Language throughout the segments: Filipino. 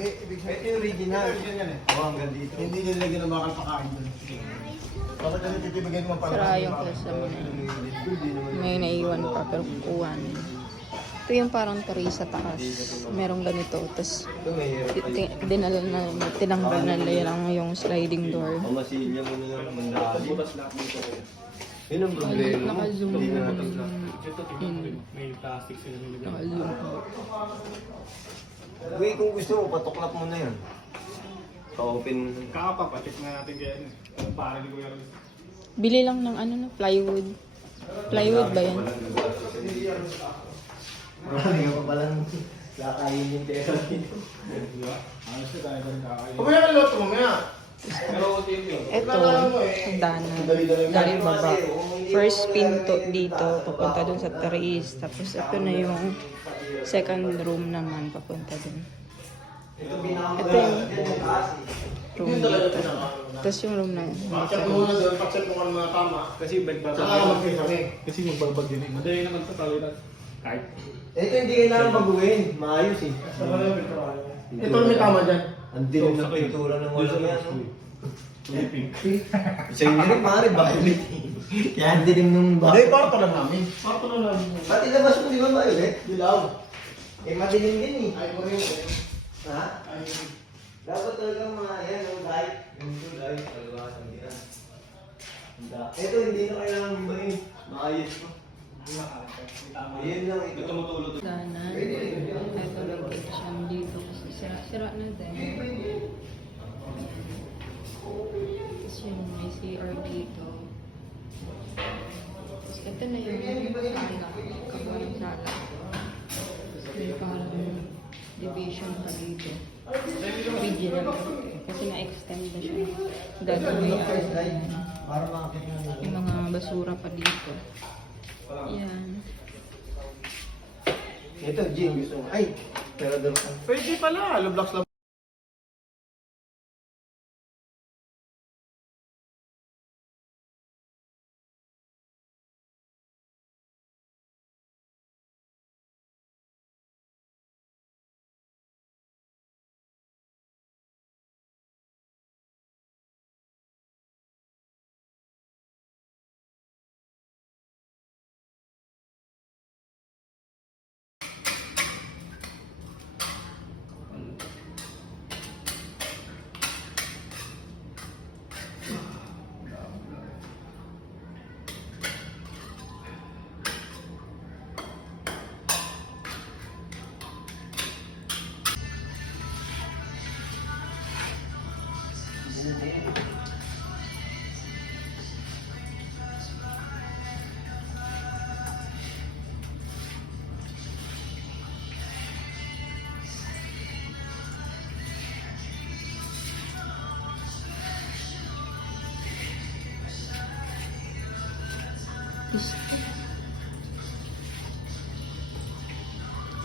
Ito yung original. Oo, hanggang dito. Hindi nilagyan ng bakal pakain doon. Bakit ano titibigyan mo pala? Sira yung pesa mo na yun. May naiwan pa pero kukuha na yun. Ito yung parang tray sa taas. Merong ganito. Tapos dinala na, tinanggal na lang yung sliding door. Masilya mo na naman dali. Yun ang problema. Naka-zoom. Hindi na natagla. May plastic sila nilagay. Naka-zoom. Uy, kung gusto mo, patuklap mo na yan. Pa-open. Kakapapatik na natin kaya yun. Para di ko yan. Bili lang ng ano na, plywood. Plywood ba yan? Marami ka pa palang kakain yung pera dito. Di ba? Ayos na tayo ng kakain. Kumaya ka loto mo, maya. Pero team yun. Ito, hagdanan. Galing baba. First pinto dito, papunta dun sa terrace. Tapos ito na yung second room naman, papunta dun. Ito yung room dito. Tapos yung room na yun. Pakchat mo muna doon, pakchat mo kung mga tama. Kasi bagbabag Saka mag-face kami. Kasi magbabag yun eh. Madali naman sa talo na. Kahit. Ito hindi kailangan baguhin. Maayos eh. Ito may tama dyan. Ang dilim ng pintura ng walang yan. Pink. Sa inyo rin, pare, violet. Kaya ang dilim nung bago. Hindi, parto lang namin. Parto lang namin. Pati labas mo, di ba violet? Dilaw. Eh, madilim din eh. Ay, mo rin. Ha? Ay, dapat talagang mga yan, yung light. Yung blue light, palawasan yan. Ito, hindi na kailangan gumahin. Maayos mo. Ayun lang, ito tumutulot. Hagdanan. Ito yung kitchen dito. Kasi sira na din. Tapos yung may CR dito. Tapos ito na yung sala. Kabuang sala. May parang division pa dito. Original. Kasi na-extend na siya. Gagawin Para makakita na. yung mga basura pa dito. Yan. Ito, Jim, gusto mo. Ay, pero doon ka. Pwede pala. Hollow blocks lang.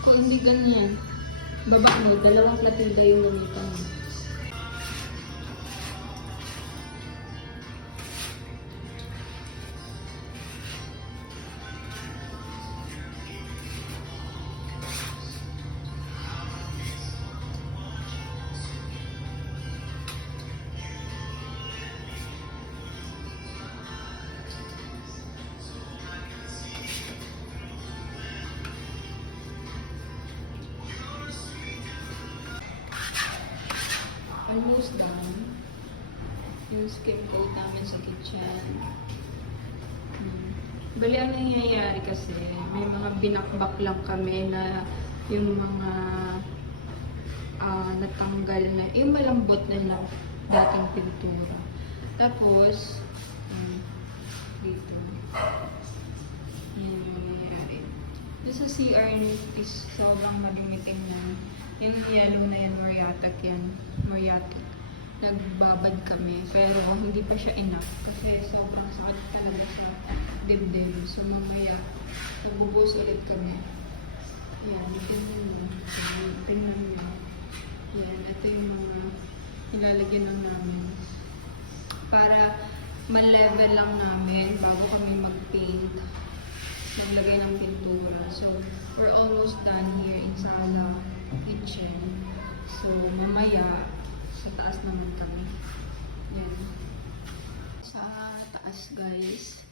Kung hindi ganyan, baba mo, dalawang platilda yung gamitan mo. Almost done. Yung skim coat namin sa kitchen. Bali, ang nangyayari kasi, may mga binakbak lang kami na yung mga natanggal na, yung malambot na dating pintura. Tapos, dito. Yan yung nangyayari. Yung sa CR is sobrang malumiting na. Yung yellow na yan, Moriatic. Nagbabad kami, pero hindi pa siya enough kasi sobrang sakit talaga sa dibdib. So mamaya, magbubuhos ulit kami. Yan, tingnan mo. Yan, ito yung mga nilalagyan lang namin. Para ma-level lang namin bago kami mag-paint. Maglagay ng pintura. So, we're almost done here in sala, kitchen. So, mamaya, sa taas naman kami. Yan. Sa taas, guys.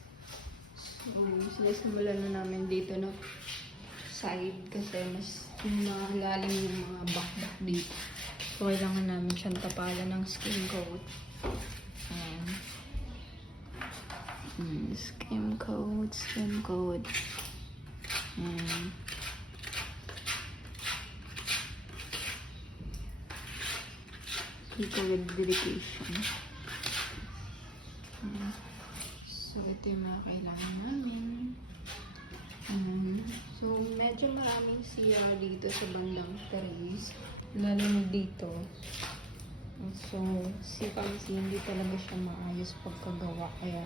So, sinisimulan na namin dito na side kasi mas malalim yung mga bakbak dito. So, kailangan namin siyang tapalan ng skin coat. Ayan. Skin coat, skin coat. Ayan. Dito with dedication. Ayan. So, ito yung mga kailangan namin. So, medyo maraming CR dito sa bandang terrace. Lalo na dito. So, si Pamsi, hindi talaga siya maayos pagkagawa. Kaya,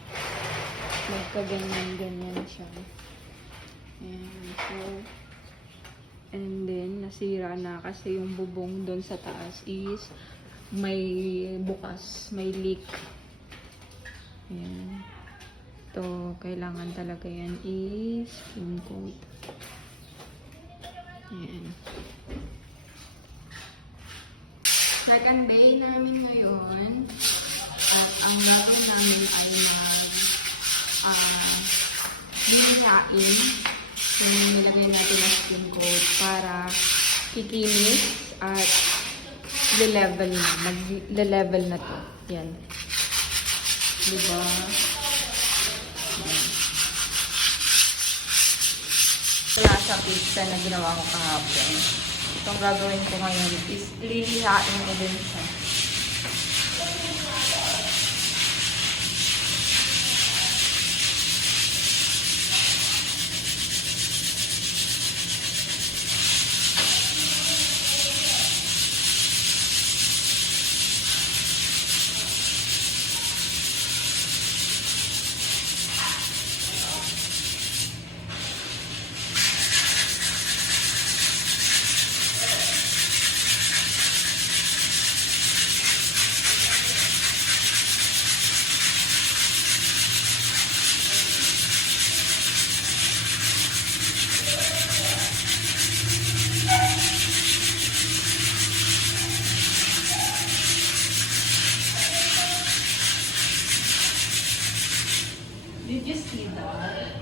magkaganyan-ganyan siya. And then, nasira na kasi yung bubong doon sa taas is may bukas, may leak. Ayan. Ito, kailangan talaga yan is skin coat. Ayan. Second day namin ngayon. At ang gagawin namin ay hinihain. Nilagay natin ang skin coat para kikinis at le-level na. Mag-level na to. Yan. Diba? Wala sa pizza na ginawa ko kahapon. Itong gagawin ko ngayon is lilihain ko din siya. Did you see that?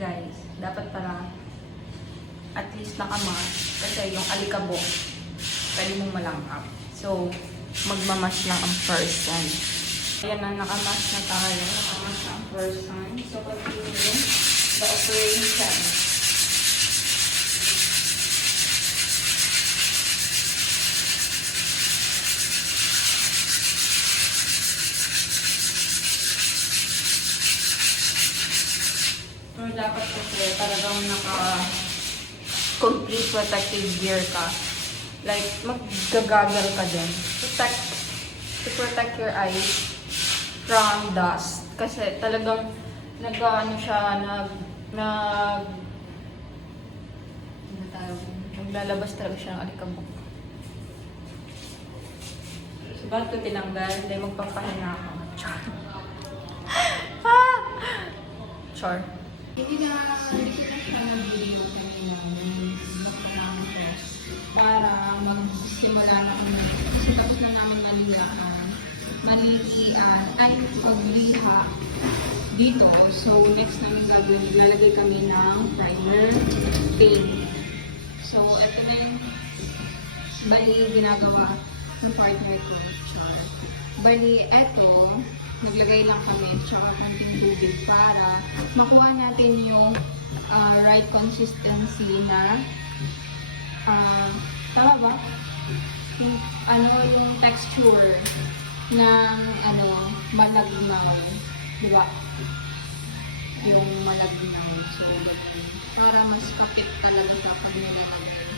Guys, dapat para at least nakamask kasi yung alikabok pwede mong malangkap. So, magmamask lang ang person. Ayan na, nakamask na tayo. Nakamask na ang person. So, continue the operation. Pero dapat kasi talagang naka-complete protective gear ka. Like, mag-gagal ka din. To protect your eyes from dust. Kasi talagang naglalabas talaga siya ng alikabok. So, ba't ko tinanggal? Hindi, magpapahinga ako. Char. Char. Hindi ko na siya nag-video kanina. Para magsimula na kami. Kasi tapos na namin pagliha dito. So, next namin gagawin, lalagay kami ng primer paint. So, ito na yung ginagawa ng partner ko. Char. Eto, naglagay lang kami tsaka konting tubig para makuha natin yung right consistency na tama ba? Yung texture ng malagnaw. Diba? Yung malagnaw. So, ganun. Para mas kapit talaga kapag nilalagay.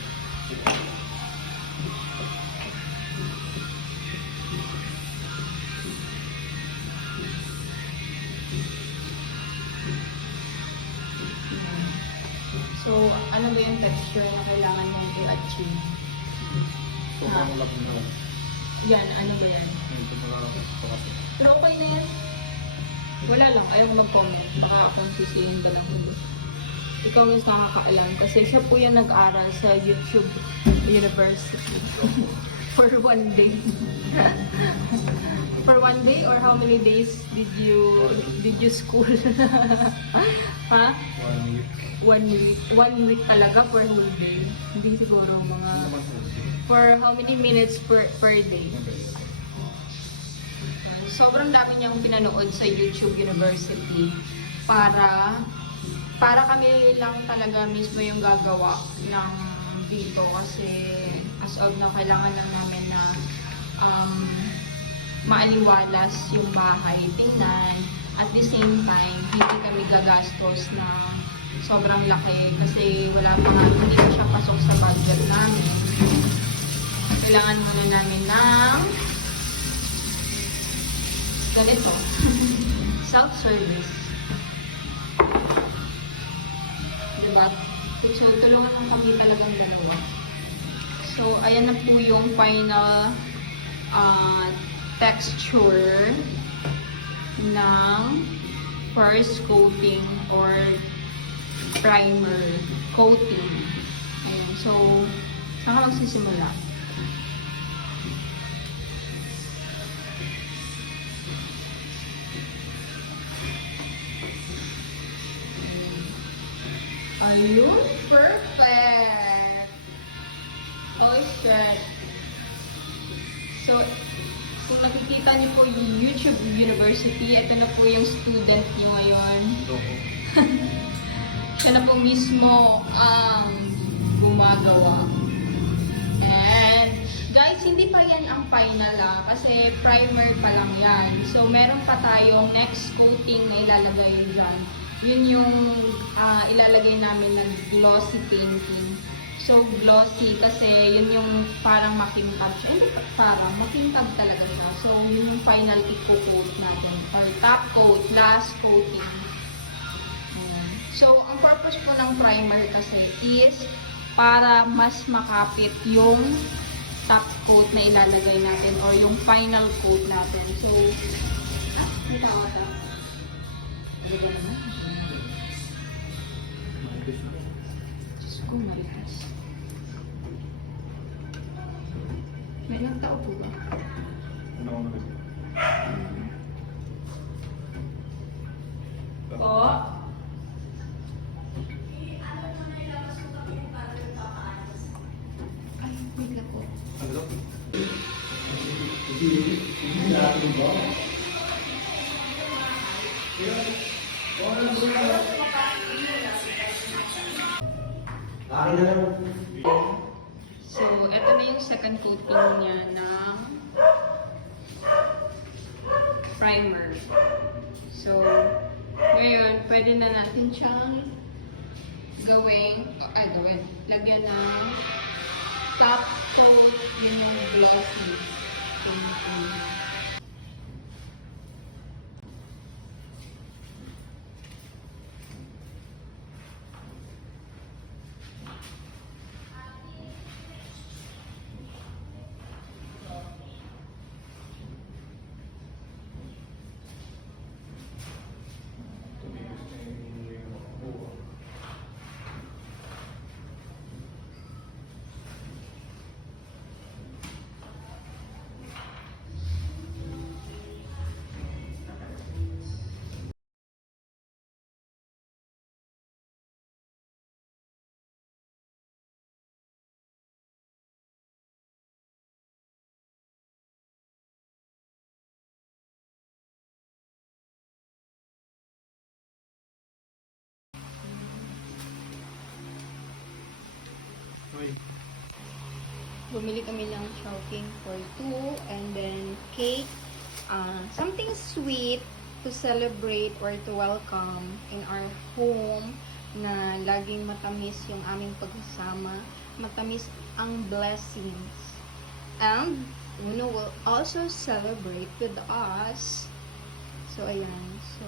So, ano ba yung posture na kailangan yung i-achieve. So, parang lab na lang. Yan, ano ba yan? Ito kasi. Pero okay na yan. Wala lang, ayaw ko mag-comment. Baka akong sisihin ba ng hulo. Ikaw mas nakakaalam kasi siya po yan nag-aral sa YouTube University. For 1 day. For 1 day or how many days did you school? Ha? 1 week. 1 week. 1 week talaga for whole day. Hindi siguro mga... For how many minutes per day? Sobrang dami niyang pinanood sa YouTube University para kami lang talaga mismo yung gagawa ng dito kasi as of now kailangan lang namin na maaliwalas yung bahay, tingnan. At the same time, hindi kami gagastos na sobrang laki kasi wala pa nga, hindi pa siya pasok sa budget namin. Kailangan muna namin ng ganito. Self-service. Diba? So, tulungan lang kami talagang dalawa. So, ayan na po yung final texture ng first coating or primer coating. Ayan. So, saan ka magsisimula? Ayun, perfect! Oh, shit. So, kung nakikita niyo po yung YouTube University, ito na po yung student niyo ngayon. Siya na po mismo ang gumagawa. And, guys, hindi pa yan ang final kasi primer pa lang yan. So, meron pa tayong next coating na ilalagay dyan. Yun yung ilalagay namin ng glossy painting. So, glossy kasi yun yung parang makintab siya. Hindi parang, makintab talaga siya. So, yun yung final i-coat natin. Or top coat, last coating. Ayan. So, ang purpose po ng primer kasi is para mas makapit yung top coat na ilalagay natin or yung final coat natin. So, may tawag na. Diyos ko, maritas. May nagtao po ba? Po? Ay, bigla po. Akin na lang. So, ito na yung second coating niya na primer. So, ngayon, pwede na natin siyang lagyan ng top coat yung glossy. Bumili kami ng Chowking for 2 and then cake, something sweet to celebrate or to welcome in our home na laging matamis yung aming pagsasama, matamis ang blessings. And Uno will also celebrate with us. So ayan, so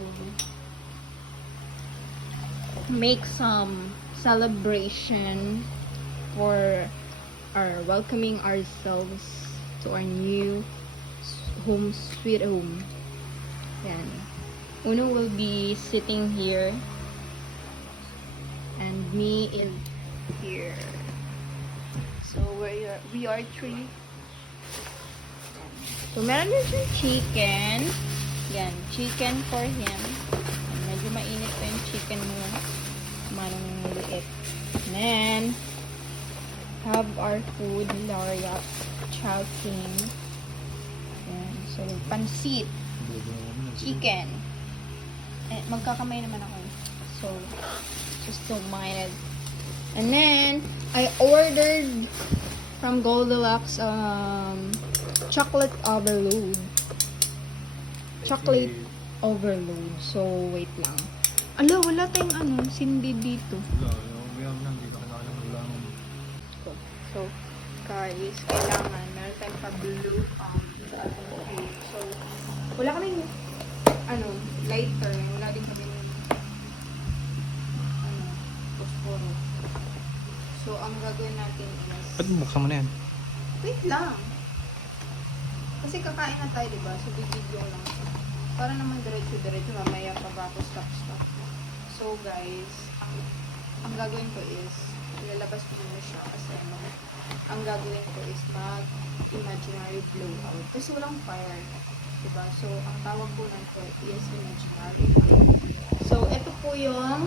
make some celebration for our welcoming ourselves to our new home, sweet home. Yan. Uno will be sitting here and me in here. So we are three. So meron din siyang chicken. Yan, chicken for him. Medyo mainit pa yung chicken mo. Manong liit. And then, have our food, Laria, Chowking. Yan, so pansit, chicken. Eh, magkakamay naman ako. So, just don't mind it. And then, I ordered from Goldilocks, chocolate overload. Chocolate overload. So, wait lang. Ala, wala tayong sindi dito. Wala, umiyak lang. Hindi ka kailangan ng ulangan. So, guys, kailangan meron tayong pa-blue okay. So, wala kaming lighter. Wala din kami posporo. So, ang gagawin natin is Ba't buksan mo na yan? wait lang. Kasi kakain na tayo, diba? So, bibidyo lang. Para naman diretso-diretso, mamaya pa ba ako stop. So, guys, ang gagawin ko is, ilalabas ko muna siya kasi ang gagawin ko is mag-imaginary blowout. Kasi walang fire, diba? So, ang tawag po nito is imaginary blowout. So, ito po yung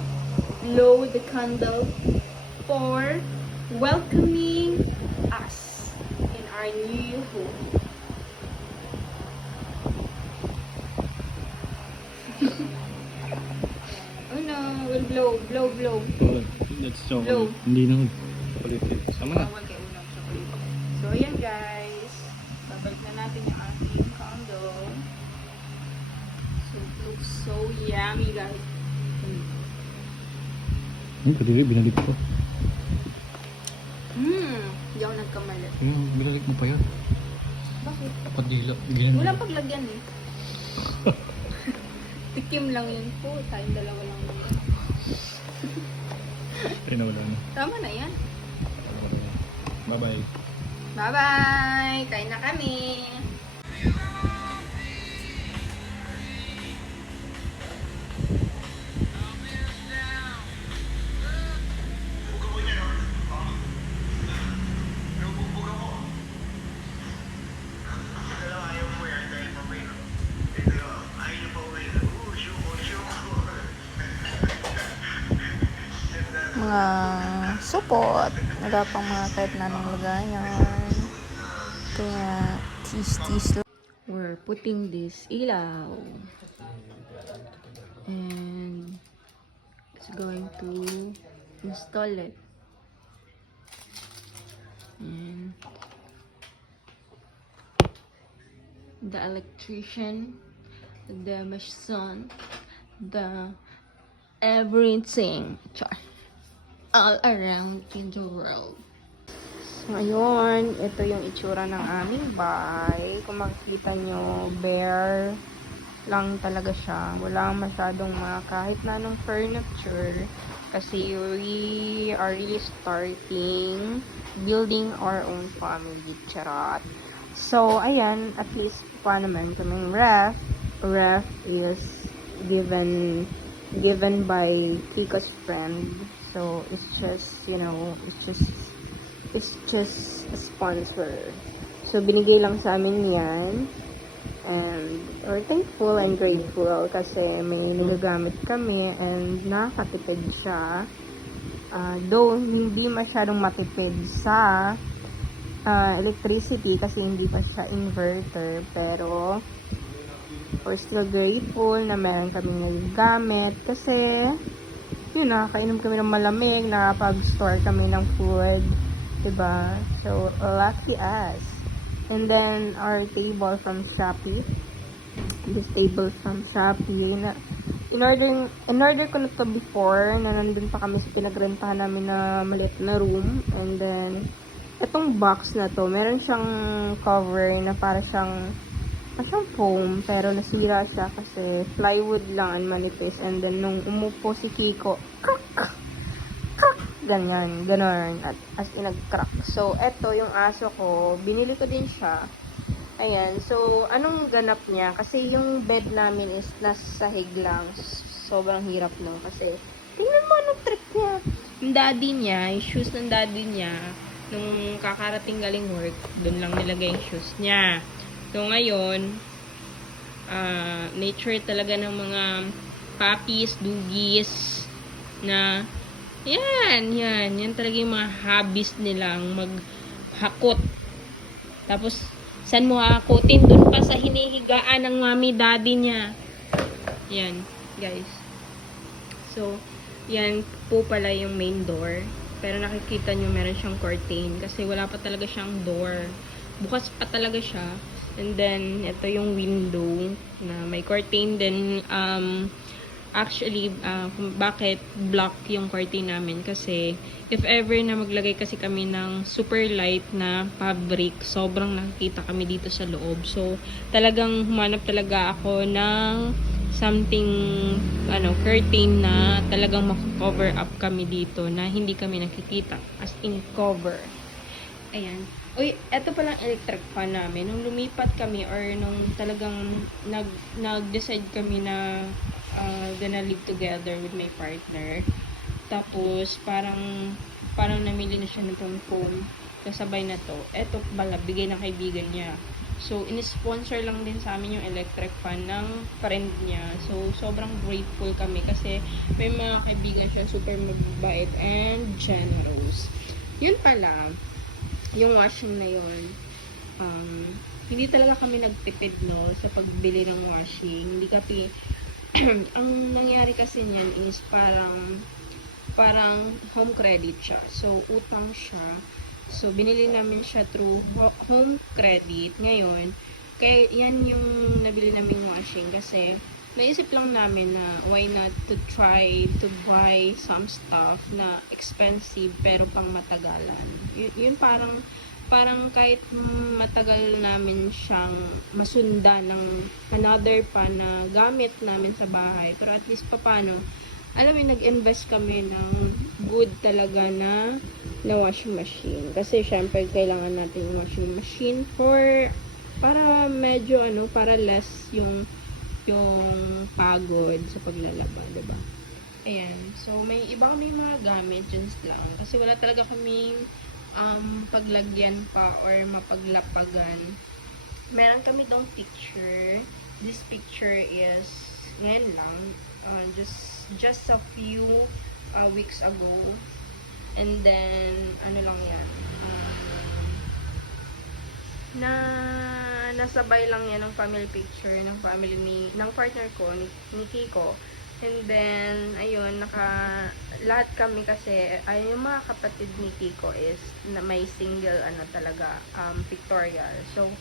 blow the candle for welcoming us in our new home. Oh no, we'll blow. Let's Blow. Hindi na. Ulit. Sama na. Bawal kay unang chocolate. So, ayan guys. Babalik na natin yung ating candle. So, it looks so yummy guys. Kadiri, binalik ko. Hindi ako nagkamali. Binalik mo pa yan. Bakit? Padila. Ginano. Walang paglagyan eh. Tikim lang yun po. Tayong dalawa lang yun. Ay, nawala na. Tama na yan. Bye-bye. Bye-bye! Kain na kami! Mga supot. Wala pang mga kahit na anong lagayan. Kaya, tis-tis lang. We're putting this ilaw. And, it's going to install it. And, the electrician, the mason, the everything. Char. All around in the world. So, ayun. Ito yung itsura ng aming bahay. Kung makikita nyo, bare lang talaga siya. Wala masyadong mga kahit na anong furniture. Kasi we are really starting building our own family. Charot. So, ayan. At least, pa naman kaming ref. Ref is given by Kiko's friend. So, it's just, it's just a sponsor. So, binigay lang sa amin yan. And, we're thankful and grateful kasi may nagagamit kami and nakakatipid siya. Though, hindi masyadong matipid sa electricity kasi hindi pa siya inverter. Pero, we're still grateful na meron kami nagagamit kasi yun, nakakainom kami ng malamig, nakapag-store kami ng food, diba? So, lucky us. And then, our table from Shopee. This table from Shopee. In-order ko na to before, na nandun pa kami sa pinagrentahan namin na maliit na room. And then, itong box na to, meron siyang cover na para siyang foam, pero nasira siya kasi plywood lang ang manipis. And then, nung umupo si Kiko, ganyan, ganon, at as in nag-crack. So, eto yung aso ko, binili ko din siya. Ayan, so, anong ganap niya? Kasi yung bed namin is nasa sahig lang. Sobrang hirap no, kasi, tingnan mo anong trip niya. Yung daddy niya, yung shoes ng daddy niya, nung kakarating galing work, dun lang nilagay yung shoes niya. So, ngayon, nature talaga ng mga puppies, duggies, na, yan talaga yung mga hobbies nilang maghakot. Tapos, saan mo hakutin? Dun pa sa hinihigaan ng mami daddy niya. Yan, guys. So, yan po pala yung main door. Pero nakikita nyo meron siyang curtain kasi wala pa talaga siyang door. Bukas pa talaga siya. And then, ito yung window na may curtain. Then, actually, kung bakit block yung curtain namin kasi if ever na maglagay kasi kami ng super light na fabric, sobrang nakikita kami dito sa loob. So, talagang humanap talaga ako ng something, curtain na talagang mako-cover up kami dito na hindi kami nakikita. As in, cover. Ayan. Uy, eto palang electric fan namin. Nung lumipat kami or nung talagang nag-decide kami na gonna live together with my partner. Tapos, parang namili na siya nitong phone. Kasabay na to. Eto pala, bigay ng kaibigan niya. So, in-sponsor lang din sa amin yung electric fan ng friend niya. So, sobrang grateful kami kasi may mga kaibigan siya super mabait and generous. Yun pala, yung washing na yun, hindi talaga kami nagtipid, no, sa pagbili ng washing. Hindi kami, ang nangyari kasi niyan is parang home credit siya. So, utang siya. So, binili namin siya through home credit. Ngayon, kaya yan yung nabili namin washing kasi naisip lang namin na why not to try to buy some stuff na expensive pero pang matagalan. Yun parang kahit matagal namin siyang masundan ng another pa na gamit namin sa bahay. Pero at least papano, alam mo, nag-invest kami ng good talaga na washing machine. Kasi syempre kailangan natin yung washing machine para medyo para less yung pagod sa paglalaba, diba? Ayan. So, may iba kami mga gamit dyan lang. Kasi wala talaga kaming paglagyan pa or mapaglapagan. Meron kami dong picture. This picture is ngayon lang. Just a few weeks ago. And then, lang yan. Nasabay lang yan ng family picture ng family ng partner ko, ni Kiko. And then, ayun, lahat kami kasi, yung mga kapatid ni Kiko is, na may single, talaga, pictorial. So,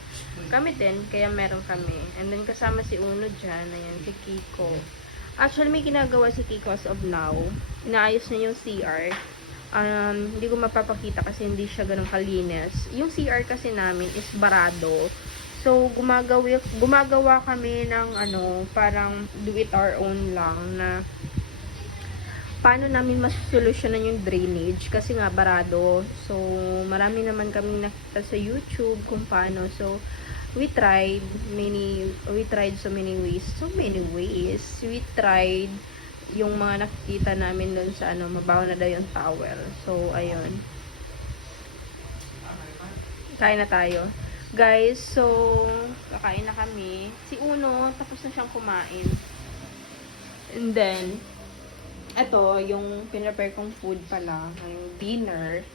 kami din, kaya meron kami. And then, kasama si Uno dyan, ayan, si Kiko. Actually, may ginagawa si Kiko as of now. Inaayos niya yung CR. Hindi ko mapapakita kasi hindi siya ganun kalinis. Yung CR kasi namin is barado. So, gumagawa kami ng parang do it our own lang na paano namin masolusyonan yung drainage kasi nga barado. So, marami naman kaming nakita sa YouTube kung paano. So, we tried so many ways. We tried yung mga nakikita namin doon sa mabaho na daw yung towel. So, ayun. Kain na tayo. Guys, so, kakain na kami. Si Uno, tapos na siyang kumain. And then, eto, yung pinrepare kong food pala, yung dinner.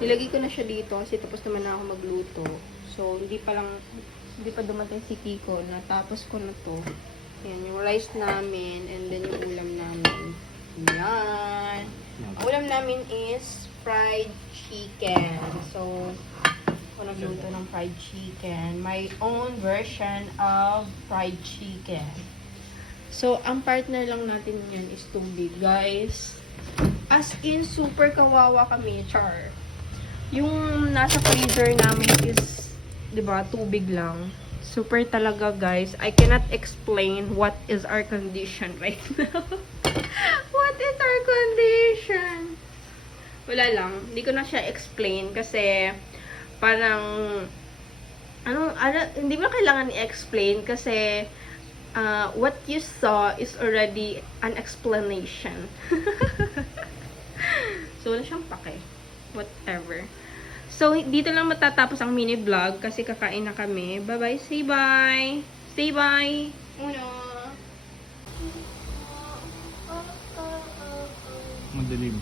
Nilagay ko na siya dito kasi tapos naman na ako magluto. So, hindi pa dumating si Kiko. Natapos ko na to. Yan, yung rice namin, and then yung ulam namin. Yan. Ang ulam namin is fried chicken. So, ako nagluto ng fried chicken. My own version of fried chicken. So, ang partner lang natin yan is tubig, guys. As in, super kawawa kami, char. Yung nasa freezer namin is, diba, tubig lang. Super talaga, guys. I cannot explain what is our condition right now. What is our condition? Wala lang. Hindi ko na siya explain kasi parang hindi mo na kailangan i-explain kasi what you saw is already an explanation. So, wala siyang pake. Whatever. So, dito lang matatapos ang mini vlog kasi kakain na kami. Bye-bye. Say bye. Say bye. Uno. Madilim.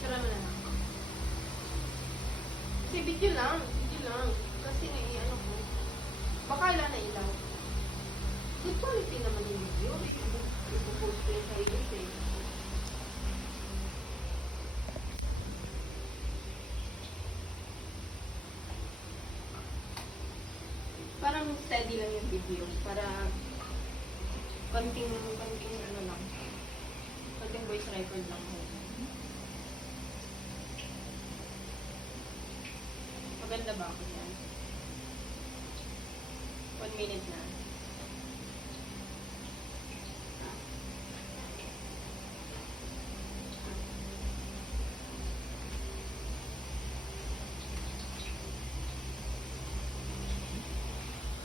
Sara mo na lang. Kasi video lang. Video lang. Kasi ano ko. Baka wala na ilaw. Good quality naman yung video. Ipopost ko yung sa ilis eh. Parang steady lang yung video. Para konting ano lang. Konting voice record lang. Maganda ba ako yan? 1 minute na.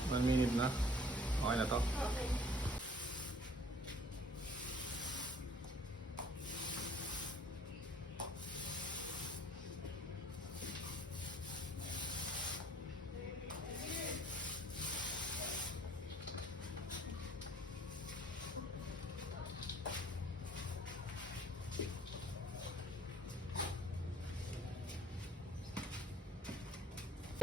One minute na. Okay na to. Okay.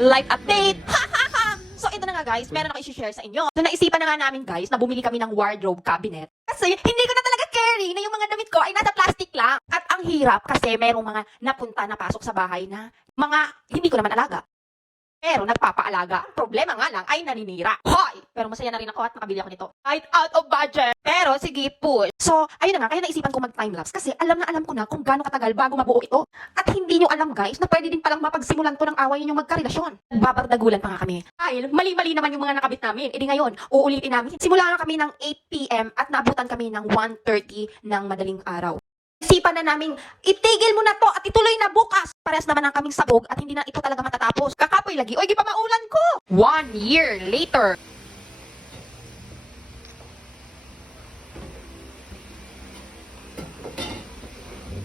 Life update! Ha ha ha! So ito na nga guys, meron ako i-share sa inyo. So naisipan na nga namin guys na bumili kami ng wardrobe cabinet. Kasi hindi ko na talaga carry na yung mga damit ko ay nasa plastic lang. At ang hirap kasi merong mga napunta na pasok sa bahay na mga hindi ko naman alaga. Pero nagpapaalaga. Ang problema nga lang ay naninira. Hoy! Pero masaya na rin ako at nakabili ako nito. Right out of budget. Pero sige, push. So, ayun na nga, kaya naisipan ko mag-timelapse kasi alam na alam ko na kung gaano katagal bago mabuo ito. At hindi nyo alam guys na pwede din palang mapagsimulan to ng away ninyong magkarelasyon. Babardagulan pa nga kami. Dahil mali-mali naman yung mga nakabit namin. E di ngayon, uulitin namin. Simula kami ng 8 p.m. at naabutan kami ng 1:30 ng madaling araw. Isipan na namin, itigil mo na to at ituloy na bukas. Parehas naman ang kaming sabog at hindi na ito talaga matatapos. Kakapoy lagi, oy, di pa maulan ko. 1 year later.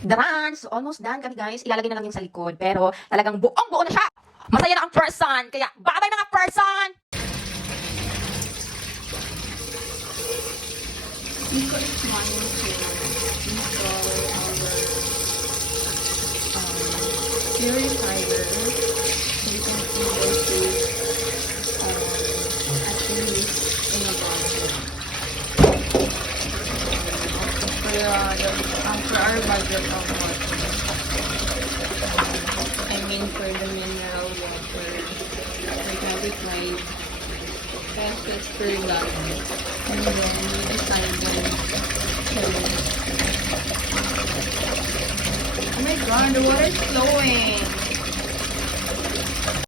Daran, so almost done kami guys. Ilalagay na lang yung sa likod. Pero talagang buong-buo na siya. Masaya na ang person. Kaya bye-bye mga person! Nico is wanting to install our purifier. So you can see this is at least in a bottle. For our budget of water, I mean for the mineral water, for 25 pesos per gallon. And then we decided to... Oh my god, the water is flowing!